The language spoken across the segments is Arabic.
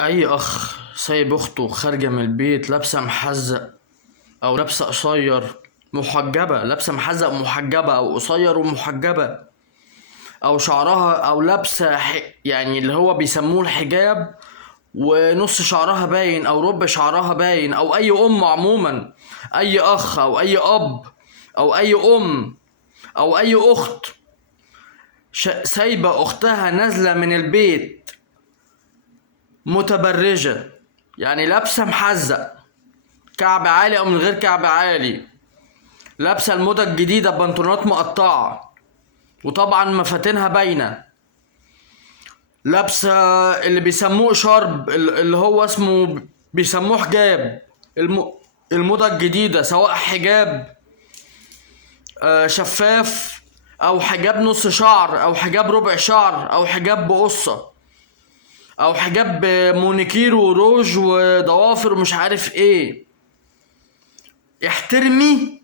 اي اخ سايب اخته خارجه من البيت لابسه محزق او لابسه قصير، محجبه لابسه محزق محجبه او قصير ومحجبه، او شعرها او لابسه يعني اللي هو بيسموه الحجاب ونص شعرها باين او ربع شعرها باين، او اي ام عموما، اي اخ او اي اب او اي ام او اي اخت سايبه اختها نازله من البيت متبرجه، يعني لابسه محزق كعب عالي او من غير كعب عالي، لابسه الموضه الجديده بنطلونات مقطعه وطبعا مفاتنها باينه، لابسه اللي بيسموه شرب اللي هو اسمه بيسموه حجاب، الموضه الجديده، سواء حجاب شفاف او حجاب نص شعر او حجاب ربع شعر او حجاب بقصه او حجاب مونيكير وروج وضوافر ومش عارف ايه. احترمي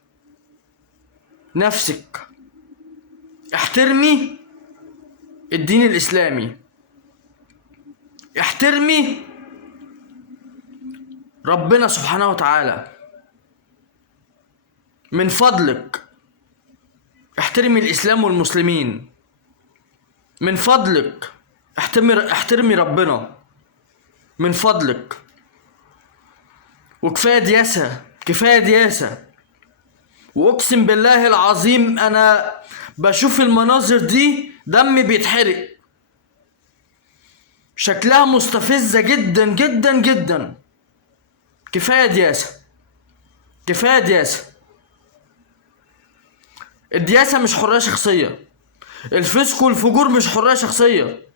نفسك، احترمي الدين الاسلامي، احترمي ربنا سبحانه وتعالى، من فضلك احترمي الاسلام والمسلمين، من فضلك احترمي ربنا، من فضلك. وكفايه دياسه، كفايه دياسه. واقسم بالله العظيم انا بشوف المناظر دي دمي بيتحرق، شكلها مستفزه جدا جدا جدا. كفايه دياسه، كفايه دياسه. الدياسه مش حريه شخصيه، الفسق والفجور مش حريه شخصيه.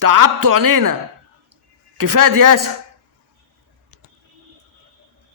تعبتوا عينينا، كفايه دياسه.